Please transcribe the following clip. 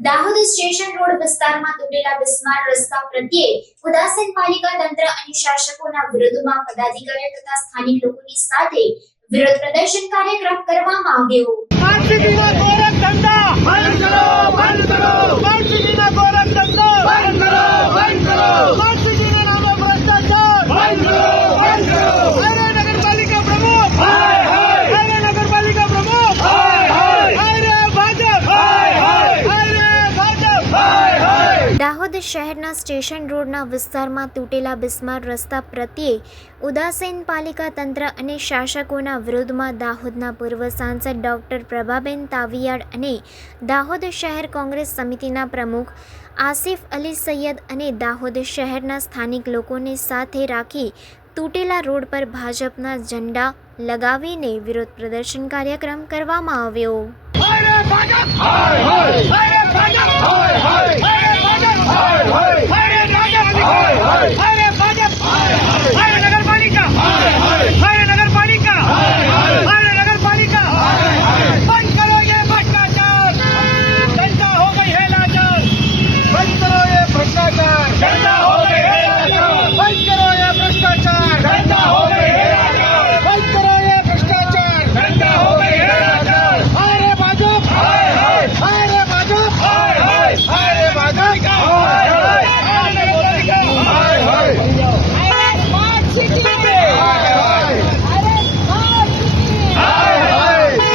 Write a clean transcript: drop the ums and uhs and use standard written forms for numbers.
Dahod station road વિસ્તારમાં તૂટેલા બિસ્માર રસ્તા પ્રત્યે ઉદાસીન પાલિકા તંત્ર અને શાસકોના વિરોધમાં પદાધિકારીઓ તથા સ્થાનિક લોકોની સાથે વિરોધ પ્રદર્શન કાર્યક્રમ કરવામાં આવ્યો। દાહોદ શહેરના સ્ટેશન રોડના વિસ્તારમાં તૂટેલા બિસ્માર રસ્તા પ્રત્યે ઉદાસીન પાલિકા તંત્ર અને શાસકોના વિરોધમાં દાહોદના પૂર્વ સાંસદ ડોક્ટર પ્રભાબેન તાવિયાડ અને દાહોદ શહેર કોંગ્રેસ સમિતિના પ્રમુખ આસિફ અલી સૈયદ અને દાહોદ શહેરના સ્થાનિક લોકોને સાથે રાખી તૂટેલા રોડ પર ભાજપના ઝંડા લગાવીને વિરોધ પ્રદર્શન કાર્યક્રમ કરવામાં આવ્યો।